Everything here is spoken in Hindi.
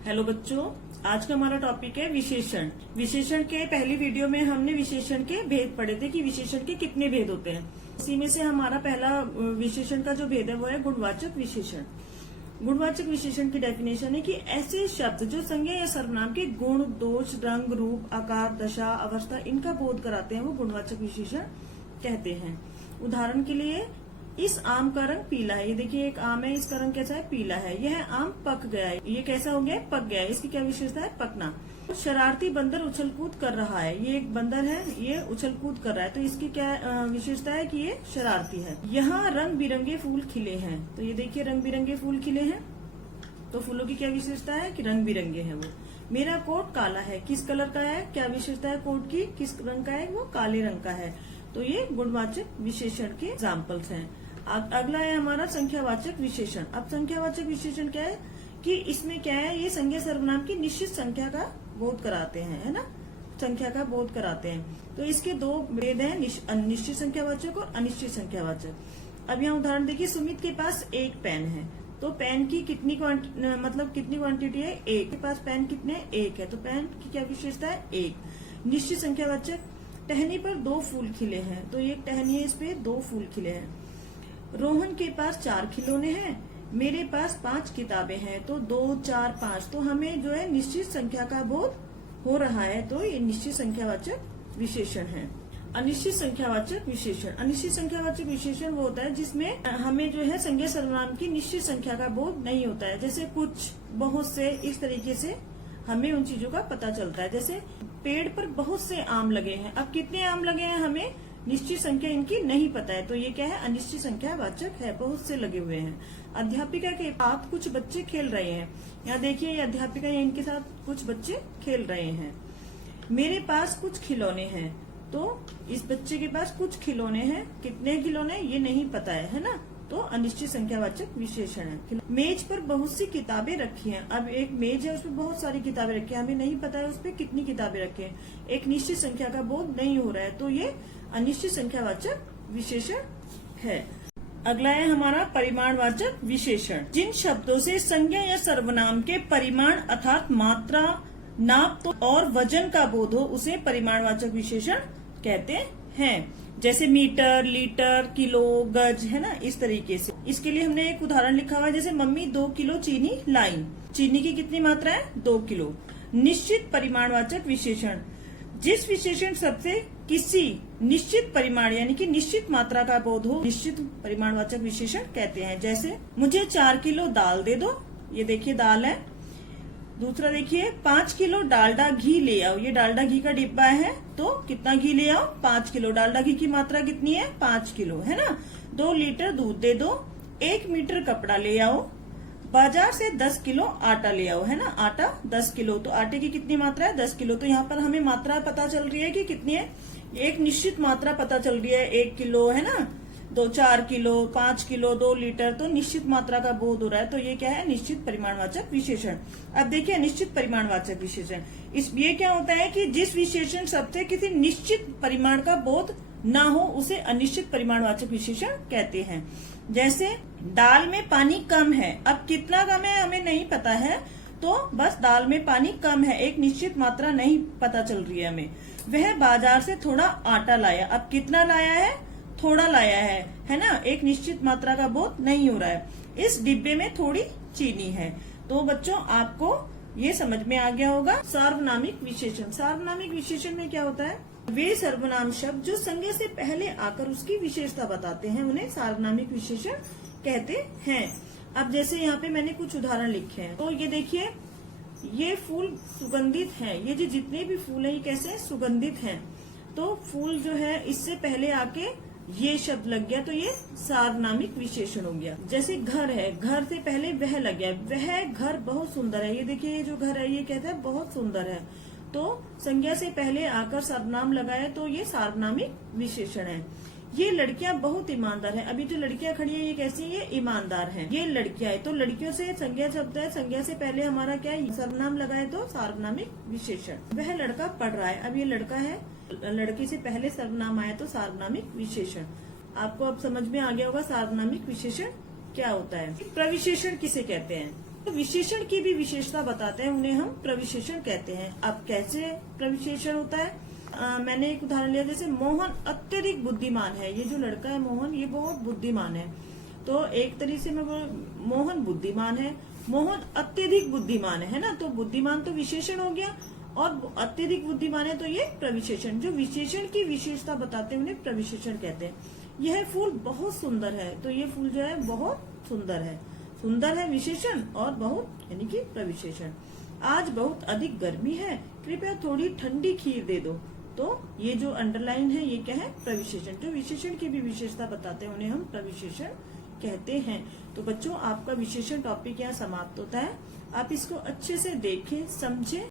हेलो बच्चों, आज का हमारा टॉपिक है विशेषण। विशेषण के पहली वीडियो में हमने विशेषण के भेद पढ़े थे कि विशेषण के कितने भेद होते हैं। इसी में से हमारा पहला विशेषण का जो भेद है वो है गुणवाचक विशेषण। गुणवाचक विशेषण की डेफिनेशन है कि ऐसे शब्द जो संज्ञा या सर्वनाम के गुण, दोष, रंग, रूप, आकार, दशा, अवस्था इनका बोध कराते हैं वो गुणवाचक विशेषण कहते हैं। उदाहरण के लिए इस आम का रंग पीला है। ये देखिए एक आम है, इसका रंग कैसा है? पीला है। यह आम पक गया है। ये कैसा हो गया है? पक गया है। इसकी क्या विशेषता है? पकना। शरारती बंदर उछल कूद कर रहा है। ये एक बंदर है, ये उछल कूद कर रहा है, तो इसकी क्या विशेषता है कि ये शरारती है। यहाँ रंग बिरंगे फूल खिले हैं। तो ये देखिए रंग बिरंगे फूल खिले हैं, तो फूलों की क्या विशेषता है कि रंग बिरंगे हैं वो। मेरा कोट काला है। किस कलर का है? क्या विशेषता है कोट की? किस रंग का है? वो काले रंग का है। तो ये गुणवाचक विशेषण के एग्जाम्पल्स हैं। अगला है हमारा संख्यावाचक विशेषण। अब संख्यावाचक विशेषण क्या है कि इसमें क्या है, ये संज्ञा सर्वनाम की निश्चित संख्या का बोध कराते हैं, है ना, संख्या का बोध कराते हैं। तो इसके दो भेद हैं, निश्चित संख्यावाचक और अनिश्चित संख्यावाचक। अब यहाँ उदाहरण देखिए, सुमित के पास एक पेन है। तो पेन की कितनी क्वांटिटी है? एक। के पास पेन कितने? एक है। तो पेन की क्या विशेषता है? एक। निश्चित संख्यावाचक, टहनी पर 2 फूल खिले हैं। तो ये टहनी है, इस पे 2 फूल खिले हैं। रोहन के पास 4 खिलौने हैं। मेरे पास 5 किताबें हैं। तो 2, 4, 5। तो हमें जो है निश्चित संख्या का बोध हो रहा है, तो ये निश्चित संख्यावाचक विशेषण है। अनिश्चित संख्यावाचक विशेषण। अनिश्चित संख्यावाचक विशेषण वो होता है जिसमें हमें जो है संज्ञा सर्वनाम की निश्चित संख्या का बोध नहीं होता है। जैसे कुछ, बहुत से, इस तरीके से हमें उन चीजों का पता चलता है। जैसे पेड़ पर बहुत से आम लगे हैं। अब कितने आम लगे हैं हमें निश्चित संख्या इनकी नहीं पता है, तो ये क्या है? अनिश्चित संख्यावाचक है, बहुत से लगे हुए हैं। अध्यापिका के साथ कुछ बच्चे खेल रहे हैं। यहाँ देखिए ये अध्यापिका है, इनके साथ कुछ बच्चे खेल रहे हैं। मेरे पास कुछ खिलौने हैं। तो इस बच्चे के पास कुछ खिलौने हैं। कितने खिलौने ये नहीं पता है ना, तो अनिश्चित संख्यावाचक विशेषण है। मेज पर बहुत सी किताबें रखी हैं। अब एक मेज है, उसपे बहुत सारी किताबें रखी हैं, हमें नहीं पता है उसपे कितनी किताबें रखी हैं। एक निश्चित संख्या का बोध नहीं हो रहा है, तो ये अनिश्चित संख्यावाचक विशेषण है। अगला है हमारा परिमाणवाचक विशेषण। जिन शब्दों से संज्ञा या सर्वनाम के परिमाण अर्थात मात्रा, नाप तो और वजन का बोध हो उसे परिमाणवाचक विशेषण कहते हैं। जैसे मीटर, लीटर, किलो, गज, है ना, इस तरीके से। इसके लिए हमने एक उदाहरण लिखा हुआ है, जैसे मम्मी 2 किलो चीनी लाई। चीनी की कितनी मात्रा है? 2 किलो। निश्चित परिमाणवाचक विशेषण। जिस विशेषण सबसे किसी निश्चित परिमाण यानी कि निश्चित मात्रा का बोध हो, निश्चित परिमाणवाचक विशेषण कहते हैं। जैसे मुझे 4 किलो दाल दे दो। ये देखिए दाल है। दूसरा देखिए 5 किलो डालडा घी ले आओ। ये डालडा घी का डिब्बा है, तो कितना घी ले आओ? 5 किलो। डालडा घी की मात्रा कितनी है? 5 किलो, है ना। 2 लीटर दूध दे दो। 1 मीटर कपड़ा ले आओ। बाजार से 10 किलो आटा ले आओ, है ना। आटा 10 किलो, तो आटे की कितनी मात्रा है? 10 किलो। तो यहाँ पर हमें मात्रा पता चल रही है कि कितनी है, एक निश्चित मात्रा पता चल रही है। 1 किलो, है ना, 4 किलो, 5 किलो, 2 लीटर, तो निश्चित मात्रा का बोध हो रहा है, तो ये क्या है? निश्चित परिमाणवाचक विशेषण। अब देखिए निश्चित परिमाणवाचक विशेषण, ये क्या होता है कि जिस विशेषण शब्द से किसी निश्चित परिमाण का बोध ना हो उसे अनिश्चित परिमाणवाचक विशेषण कहते हैं। जैसे दाल में पानी कम है। अब कितना कम है हमें नहीं पता है, तो बस दाल में पानी कम है, एक निश्चित मात्रा नहीं पता चल रही है हमें। वह बाजार से थोड़ा आटा लाया। अब कितना लाया है? थोड़ा लाया है ना, एक निश्चित मात्रा का बोध नहीं हो रहा है। इस डिब्बे में थोड़ी चीनी है। तो बच्चों आपको ये समझ में आ गया होगा। सार्वनामिक विशेषण। सार्वनामिक विशेषण में क्या होता है? वे सर्वनाम शब्द जो संज्ञा से पहले आकर उसकी विशेषता बताते हैं उन्हें सार्वनामिक विशेषण कहते हैं। अब जैसे यहाँ पे मैंने कुछ उदाहरण लिखे हैं, तो ये देखिए ये फूल सुगंधित है। ये जो जितने भी फूल है ये कैसे सुगंधित हैं। तो फूल जो है इससे पहले आके ये शब्द लग गया, तो ये सार्वनामिक विशेषण हो गया। जैसे घर है, घर से पहले वह लग गया। वह घर बहुत सुंदर है। ये देखिए ये जो घर है ये कहता है बहुत सुंदर है, तो संज्ञा से पहले आकर सर्वनाम लगाया, तो ये सार्वनामिक विशेषण है। ये लड़कियां बहुत ईमानदार हैं। अभी जो लड़कियां खड़ी है ये कैसी है? ये ईमानदार हैं। ये लड़कियां है, तो लड़कियों से संज्ञा शब्द है, संज्ञा से पहले हमारा क्या है? सर्वनाम लगाए तो सार्वनामिक विशेषण। वह लड़का पढ़ रहा है। अब ये लड़का है, लड़की से पहले सर्वनाम आया तो सार्वनामिक विशेषण। आपको अब समझ में आ गया होगा सार्वनामिक विशेषण क्या होता है। प्रविशेषण किसे कहते हैं? तो विशेषण की भी विशेषता बताते हैं, उन्हें हम प्रविशेषण कहते हैं। अब कैसे प्रविशेषण होता है? मैंने एक उदाहरण लिया, जैसे मोहन अत्यधिक बुद्धिमान है। ये जो लड़का है मोहन, ये बहुत बुद्धिमान है। तो एक तरीके से मैं मोहन बुद्धिमान है, मोहन अत्यधिक बुद्धिमान है ना। तो बुद्धिमान तो विशेषण हो गया और अत्यधिक बुद्धिमान है तो ये प्रविशेषण। जो विशेषण की विशेषता बताते हैं उन्हें प्रविशेषण कहते हैं। यह फूल बहुत सुंदर है, तो ये फूल जो है बहुत सुंदर है। सुंदर है विशेषण और बहुत यानी कि प्रविशेषण। आज बहुत अधिक गर्मी है, कृपया थोड़ी ठंडी खीर दे दो। तो ये जो अंडरलाइन है ये क्या है? प्रविशेषण। जो विशेषण की भी विशेषता बताते हैं उन्हें हम प्रविशेषण कहते हैं। तो बच्चों, आपका विशेषण टॉपिक यहाँ समाप्त होता है। आप इसको अच्छे से देखें, समझें।